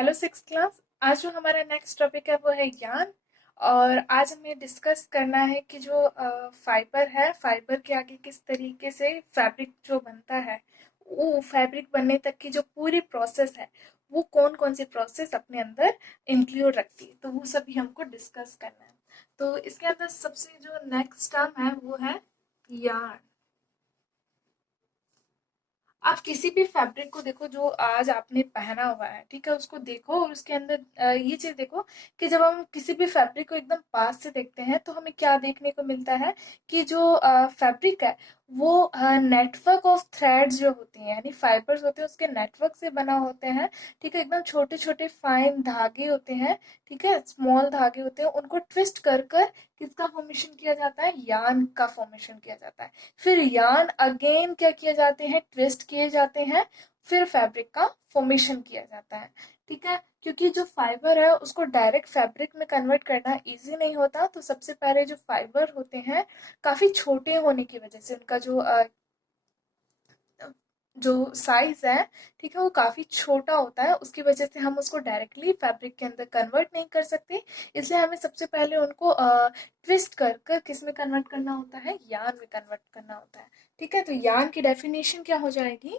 Hello six class. आज जो हमारा नेक्स्ट टॉपिक है वो है यार्न। और आज हमें डिस्कस करना है कि जो फाइबर है, फाइबर के आगे किस तरीके से फैब्रिक जो बनता है, वो फैब्रिक बनने तक की जो पूरी प्रोसेस है वो कौन कौन सी प्रोसेस अपने अंदर इंक्लूड रखती है, तो वो सभी हमको डिस्कस करना है। तो इसके अंदर सबसे जो नेक्स्ट टर्म है वो है यार्न। आप किसी भी फैब्रिक को देखो जो आज आपने पहना हुआ है, ठीक है, उसको देखो और उसके अंदर ये चीज देखो कि जब हम किसी भी फैब्रिक को एकदम पास से देखते हैं तो हमें क्या देखने को मिलता है कि जो फैब्रिक है वो नेटवर्क ऑफ थ्रेड्स जो होती हैं, यानी फाइबर्स होते हैं, उसके नेटवर्क से बना होते हैं। ठीक है, एकदम छोटे छोटे फाइन धागे होते हैं, ठीक है, स्मॉल धागे होते हैं, उनको ट्विस्ट कर कर किसका फॉर्मेशन किया जाता है, यार्न का फॉर्मेशन किया जाता है। फिर यार्न अगेन क्या किए जाते हैं, ट्विस्ट किए जाते हैं, फिर फैब्रिक का फॉर्मेशन किया जाता है। ठीक है, क्योंकि जो फाइबर है उसको डायरेक्ट फैब्रिक में कन्वर्ट करना इजी नहीं होता, तो सबसे पहले जो फाइबर होते हैं काफी छोटे होने की वजह से उनका जो साइज है, ठीक है, वो काफी छोटा होता है, उसकी वजह से हम उसको डायरेक्टली फैब्रिक के अंदर कन्वर्ट नहीं कर सकते। इसलिए हमें सबसे पहले उनको ट्विस्ट कर कर किस में कन्वर्ट करना होता है, यार्न में कन्वर्ट करना होता है। ठीक है, तो यार्न की डेफिनेशन क्या हो जाएगी,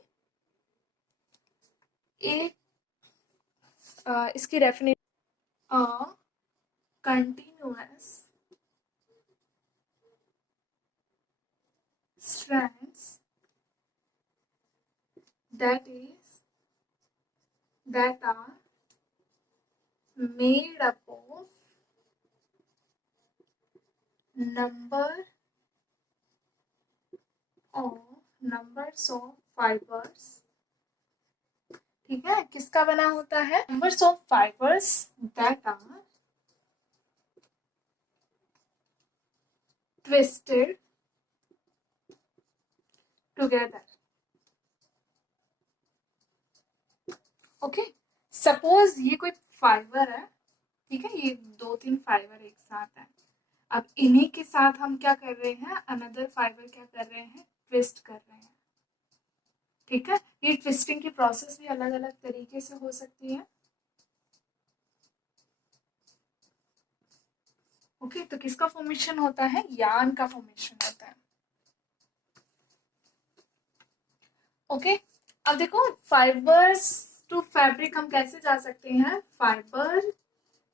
एक इसकी definition continuous strands that are made up of number of numbers of fibers। ठीक है, किसका बना होता है, numbers of fibres that are twisted together. Okay, suppose ये कोई फाइबर है, ठीक है, ये दो तीन फाइबर एक साथ है। अब इन्हीं के साथ हम क्या कर रहे हैं, अनदर फाइबर क्या कर रहे हैं, ट्विस्ट कर रहे हैं। ठीक है, ये ट्विस्टिंग की प्रोसेस भी अलग अलग तरीके से हो सकती है। ओके, तो किसका फॉर्मेशन होता है, यार्न का फॉर्मेशन होता है। ओके, अब देखो फाइबर्स टू फैब्रिक हम कैसे जा सकते हैं, फाइबर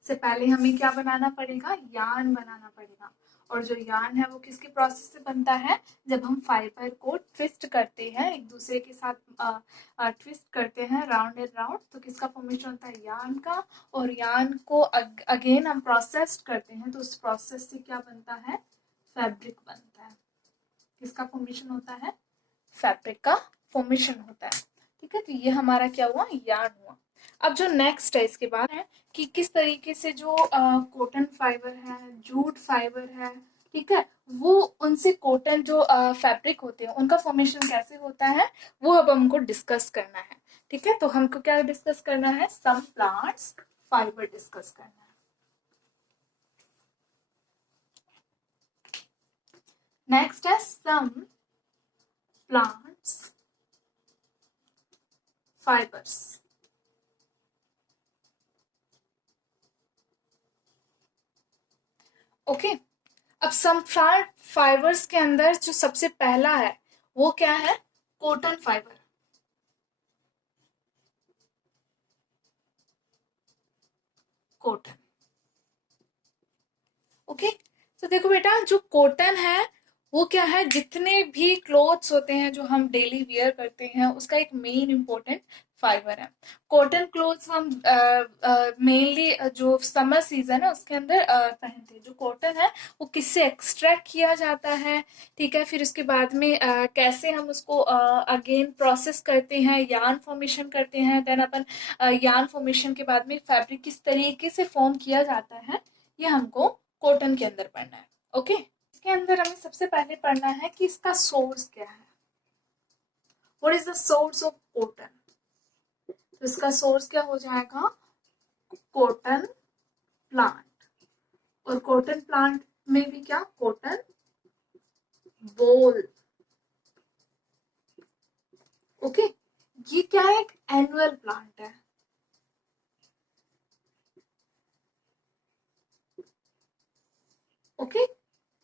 से पहले हमें क्या बनाना पड़ेगा, यार्न बनाना पड़ेगा। और जो यार्न है वो किसके प्रोसेस से बनता है, जब हम फाइबर को ट्विस्ट करते हैं, एक दूसरे के साथ ट्विस्ट करते हैं राउंड एंड राउंड, तो किसका फॉर्मेशन होता है, यार्न का। और यार्न को अगेन हम प्रोसेस करते हैं, तो उस प्रोसेस से क्या बनता है, फैब्रिक बनता है। किसका फॉर्मेशन होता है, फैब्रिक का फॉर्मेशन होता है। ठीक है, तो ये हमारा क्या हुआ, यार्न हुआ। अब जो नेक्स्ट है इसके बाद है कि किस तरीके से जो कॉटन फाइबर है, जूट फाइबर है, ठीक है, वो उनसे कॉटन जो फैब्रिक होते हैं उनका फॉर्मेशन कैसे होता है, वो अब हमको डिस्कस करना है। ठीक है, तो हमको क्या डिस्कस करना है, सम प्लांट्स फाइबर डिस्कस करना है। नेक्स्ट है सम प्लांट्स फाइबर्स। ओके, अब सम प्लांट फाइबर्स के अंदर जो सबसे पहला है वो क्या है, कॉटन फाइबर। कॉटन, ओके, तो देखो बेटा, जो कॉटन है वो क्या है, जितने भी क्लोथ्स होते हैं जो हम डेली वियर करते हैं उसका एक मेन इंपॉर्टेंट फाइबर है। कॉटन क्लोथ्स हम मेनली जो समर सीजन है उसके अंदर पहनते हैं। जो कॉटन है वो किससे एक्सट्रैक्ट किया जाता है, ठीक है, फिर उसके बाद में कैसे हम उसको अगेन प्रोसेस करते हैं, यार्न फॉर्मेशन करते हैं, देन अपन यार्न फॉर्मेशन के बाद में फैब्रिक किस तरीके से फॉर्म किया जाता है, ये हमको कॉटन के अंदर पढ़ना है। ओके, इसके अंदर हमें सबसे पहले पढ़ना है कि इसका सोर्स क्या है, what is the source of cotton. तो इसका सोर्स क्या हो जाएगा, कॉटन प्लांट। और कॉटन प्लांट में भी क्या, कॉटन बोल। ओके, ये क्या है, एक एनुअल प्लांट है।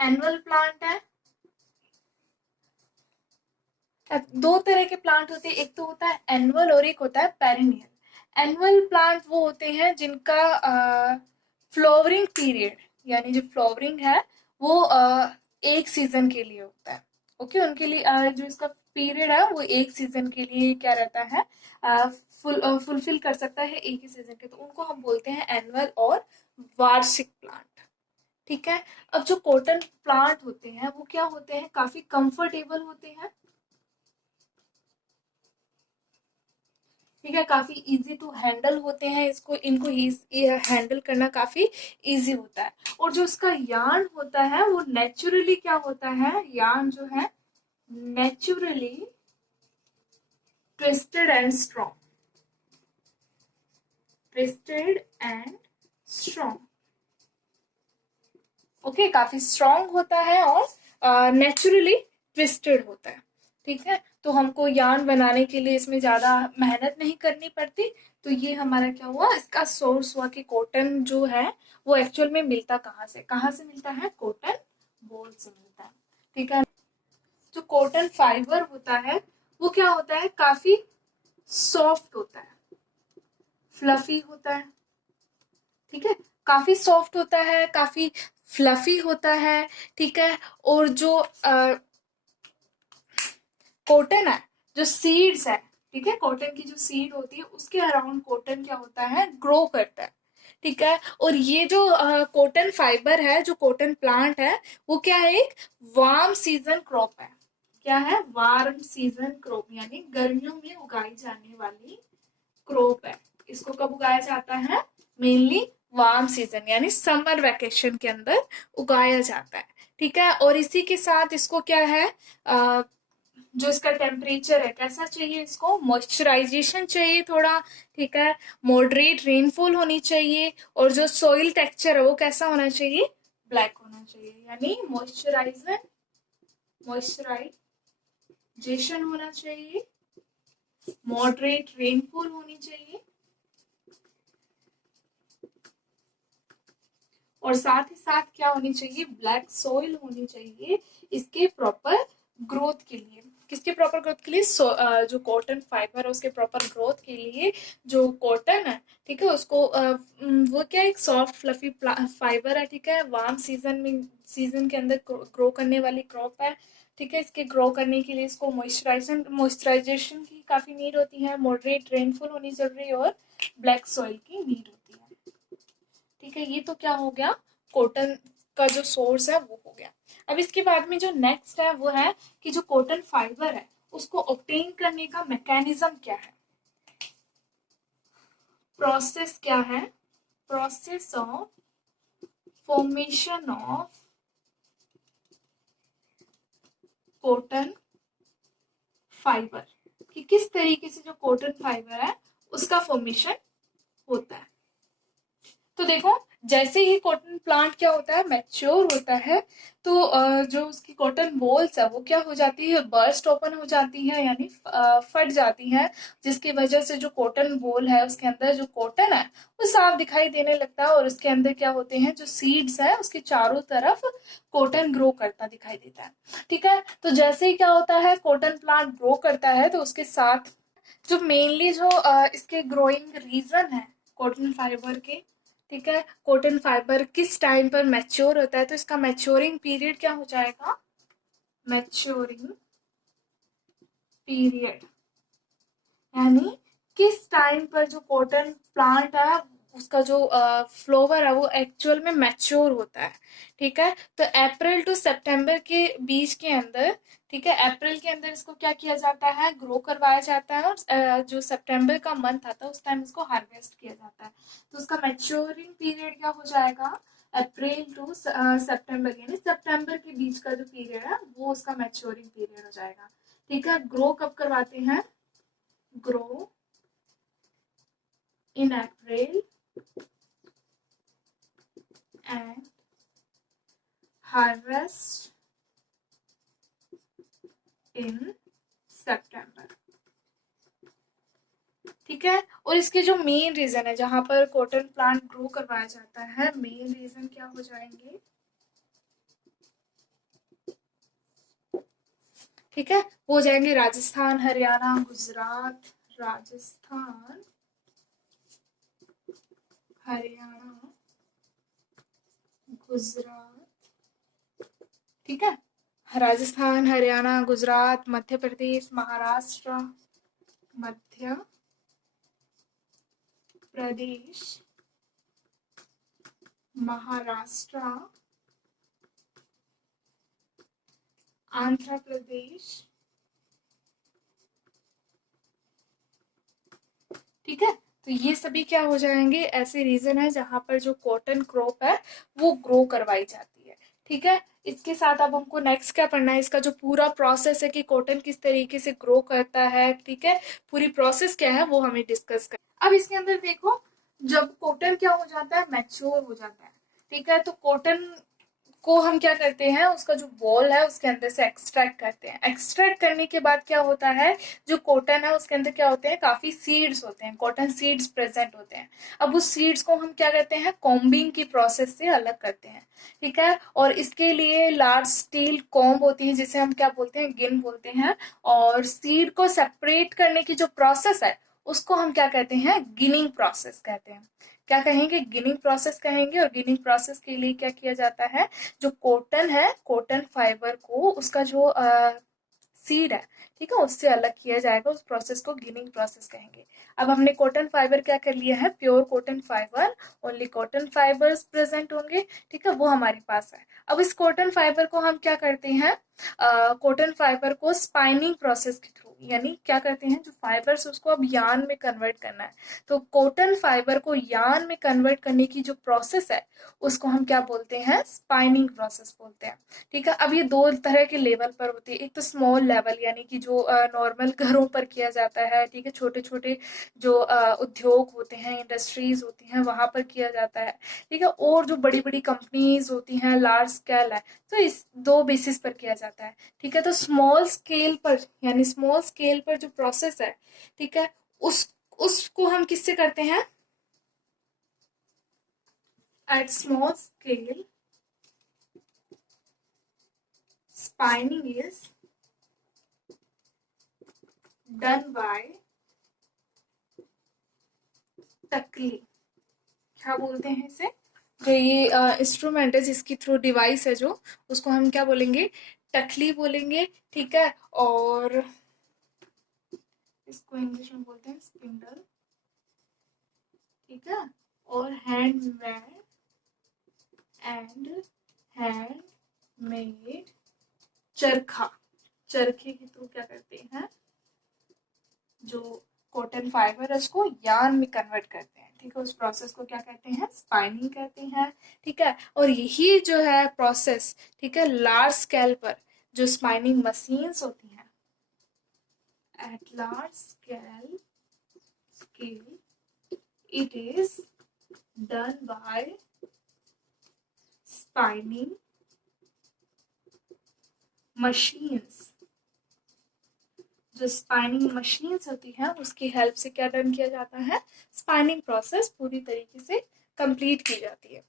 एनुअल प्लांट है। अब दो तरह के प्लांट होते हैं, एक तो होता है एनुअल और एक होता है पेरिनियल। एनुअल प्लांट वो होते हैं जिनका फ्लावरिंग पीरियड, यानी जो फ्लावरिंग है वो एक सीजन के लिए होता है। ओके, उनके लिए जो इसका पीरियड है वो एक सीजन के लिए क्या रहता है, फुलफिल कर सकता है एक ही सीजन के, तो उनको हम बोलते हैं एनुअल और वार्षिक प्लांट। ठीक है। अब जो कॉटन प्लांट होते हैं वो क्या होते हैं, काफी कंफर्टेबल होते हैं। ठीक है, काफी इजी टू हैंडल होते हैं, इसको इनको हैंडल करना काफी इजी होता है। और जो इसका यार्न होता है वो नेचुरली क्या होता है, यार्न जो है naturally twisted and strong, twisted and strong. Okay, काफी स्ट्रॉन्ग होता है और नेचुरली ट्विस्टेड होता है। ठीक है, तो हमको यार्न बनाने के लिए इसमें ज्यादा मेहनत नहीं करनी पड़ती। तो ये हमारा क्या हुआ, इसका सोर्स हुआ कि कॉटन जो है वो एक्चुअल में मिलता कहाँ से मिलता है, कॉटन बोल से मिलता है। ठीक है, जो कॉटन फाइबर होता है वो क्या होता है, काफी सॉफ्ट होता है, फ्लफी होता है। ठीक है, काफी सॉफ्ट होता है, काफी फ्लफी होता है। ठीक है, और जो कॉटन है, जो सीड्स है, ठीक है, कॉटन की जो सीड होती है उसके अराउंड कॉटन क्या होता है, ग्रो करता है। ठीक है, और ये जो कॉटन फाइबर है, जो कॉटन प्लांट है, वो क्या है, एक वार्म सीजन क्रॉप है। क्या है, वार्म सीजन क्रॉप, यानी गर्मियों में उगाई जाने वाली क्रॉप है। इसको कब उगाया जाता है, मेनली वार्म सीजन यानी समर वेकेशन के अंदर उगाया जाता है। ठीक है, और इसी के साथ इसको क्या है, जो इसका टेम्परेचर है कैसा चाहिए, इसको मॉइस्चराइजेशन चाहिए थोड़ा। ठीक है, मॉडरेट रेनफॉल होनी चाहिए, और जो सॉइल टेक्सचर है वो कैसा होना चाहिए, ब्लैक होना चाहिए, यानी मॉइस्चराइजेशन होना चाहिए, मॉडरेट रेनफॉल होनी चाहिए, और साथ ही साथ क्या होनी चाहिए, ब्लैक सॉइल होनी चाहिए इसके प्रॉपर ग्रोथ के लिए। किसके प्रॉपर ग्रोथ के लिए, जो कॉटन फाइबर है उसके प्रॉपर ग्रोथ के लिए। जो कॉटन है, ठीक है, उसको वो क्या एक सॉफ्ट फ्लफी फाइबर है। ठीक है, वार्म सीजन के अंदर ग्रो करने वाली क्रॉप है। ठीक है, इसके ग्रो करने के लिए इसको मॉइस्चराइजेशन की काफी नीड होती है, मॉडरेट रेनफॉल होनी जरूरी है, और ब्लैक सॉइल की नीड होती है। ठीक है, ये तो क्या हो गया, कॉटन का जो सोर्स है वो हो गया। अब इसके बाद में जो नेक्स्ट है वो है कि जो कॉटन फाइबर है उसको ऑब्टेन करने का मैकेनिज्म क्या है, प्रोसेस क्या है, process of formation of cotton fibre, कि किस तरीके से जो कॉटन फाइबर है उसका फॉर्मेशन होता है। तो देखो, जैसे ही कॉटन प्लांट क्या होता है, मैच्योर होता है, तो जो उसकी कॉटन बॉल्स है वो क्या हो जाती है, बर्स्ट ओपन हो जाती है, यानी फट जाती है, जिसकी वजह से जो कॉटन बॉल है उसके अंदर जो कॉटन है वो साफ दिखाई देने लगता है, और उसके अंदर क्या होते हैं, जो सीड्स है उसके चारों तरफ कॉटन ग्रो करता दिखाई देता है। ठीक है, तो जैसे ही क्या होता है, कॉटन प्लांट ग्रो करता है, तो उसके साथ जो मेनली जो इसके ग्रोइंग रीजन है कॉटन फाइबर के। ठीक है, कॉटन फाइबर किस टाइम पर मैच्योर होता है, तो इसका मैच्योरिंग पीरियड क्या हो जाएगा, मैच्योरिंग पीरियड, यानी किस टाइम पर जो कॉटन प्लांट है उसका जो फ्लोवर है वो एक्चुअल में मैच्योर होता है। ठीक है, तो अप्रैल टू सितंबर के बीच के अंदर, ठीक है, अप्रैल के अंदर इसको क्या किया जाता है, ग्रो करवाया जाता है, और जो सितंबर का मंथ आता है उस टाइम इसको हार्वेस्ट किया जाता है। तो उसका मैच्योरिंग पीरियड क्या हो जाएगा, अप्रैल टू सितंबर, यानी सितंबर के बीच का जो पीरियड है वो उसका मैच्योरिंग पीरियड हो जाएगा। ठीक है, ग्रो कब करवाते हैं, grow in April and harvest in September। ठीक है, और इसके जो मेन रीजन है जहां पर कॉटन प्लांट ग्रो करवाया जाता है, मेन रीजन क्या हो जाएंगे, ठीक है, वो हो जाएंगे राजस्थान, हरियाणा, गुजरात, राजस्थान, हरियाणा, गुजरात, ठीक है, राजस्थान, हरियाणा, गुजरात, मध्य प्रदेश, महाराष्ट्र, मध्य प्रदेश, महाराष्ट्र, आंध्र प्रदेश, ठीक है। तो ये सभी क्या हो जाएंगे, ऐसे रीजन है जहां पर जो कॉटन क्रॉप है वो ग्रो करवाई जाती है, ठीक है। इसके साथ अब हमको नेक्स्ट क्या पढ़ना है, इसका जो पूरा प्रोसेस है कि कॉटन किस तरीके से ग्रो करता है, ठीक है, पूरी प्रोसेस क्या है वो हमें डिस्कस कर। अब इसके अंदर देखो, जब कॉटन क्या हो जाता है, मैच्योर हो जाता है, ठीक है, तो कॉटन को हम क्या करते हैं, उसका जो बॉल है उसके अंदर से एक्सट्रैक्ट करते हैं। एक्सट्रैक्ट करने के बाद क्या होता है, जो कॉटन है उसके अंदर क्या होते हैं, काफी सीड्स होते हैं, कॉटन सीड्स प्रेजेंट होते हैं। अब उस सीड्स को हम क्या करते हैं, कॉम्बिंग की प्रोसेस से अलग करते हैं, ठीक है। और इसके लिए लार्ज स्टील कॉम्ब होती है जिसे हम क्या बोलते हैं, गिन बोलते हैं। और सीड को सेपरेट करने की जो प्रोसेस है उसको हम क्या कहते हैं, गिनिंग प्रोसेस कहते हैं। क्या कहेंगे, गिनिंग प्रोसेस कहेंगे। और गिनिंग प्रोसेस के लिए क्या किया जाता है, जो कॉटन है, कॉटन फाइबर को उसका जो सीड है, ठीक है, उससे अलग किया जाएगा, उस प्रोसेस को गिनिंग प्रोसेस कहेंगे। अब हमने कॉटन फाइबर क्या कर लिया है, pure cotton fibre, only cotton fibres present होंगे, ठीक है, वो हमारे पास है। अब इस कॉटन फाइबर को हम क्या करते हैं, कॉटन फाइबर को स्पाइनिंग प्रोसेस के थ्रू, यानी क्या करते हैं, जो फाइबर्स उसको अब यार्न में कन्वर्ट करना है। तो कॉटन फाइबर को यार्न में कन्वर्ट करने की जो प्रोसेस है उसको हम क्या बोलते हैं, स्पाइनिंग प्रोसेस बोलते हैं, ठीक है। अब ये दो तरह के लेवल पर होती है, एक तो स्मॉल लेवल यानी कि जो नॉर्मल घरों पर किया जाता है, ठीक है, छोटे छोटे जो उद्योग होते हैं, इंडस्ट्रीज होती हैं, वहां पर किया जाता है, ठीक है। और जो बड़ी बड़ी कंपनीज होती हैं, लार्ज स्केल है, तो इस दो बेसिस पर किया जाता है, ठीक है। तो स्मॉल स्केल पर, यानी स्मॉल स्केल पर जो प्रोसेस है, ठीक है, उसको हम किससे करते हैं, at small scale spinning is done by takli. क्या बोलते हैं इसे, जो ये इंस्ट्रूमेंट है जिसकी थ्रू डिवाइस है जो, उसको हम क्या बोलेंगे, टकली बोलेंगे, ठीक है। और इसको इंग्लिश में बोलते हैं स्पिंडल, ठीक है। और हैंडमेड एंड हैंडमेड चरखा, चरखे के थ्रू क्या करते हैं, जो कॉटन फाइबर है उसको यार्न में कन्वर्ट करते हैं, ठीक है। उस प्रोसेस को क्या कहते हैं, स्पाइनिंग कहते हैं, ठीक है। और यही जो है प्रोसेस, ठीक है, लार्ज स्केल पर जो स्पाइनिंग मशीन्स होती हैं, at large scale it is done by spinning machines. जो स्पाइनिंग मशीन्स होती है उसकी हेल्प से क्या डन किया जाता है, स्पाइनिंग प्रोसेस पूरी तरीके से कंप्लीट की जाती है।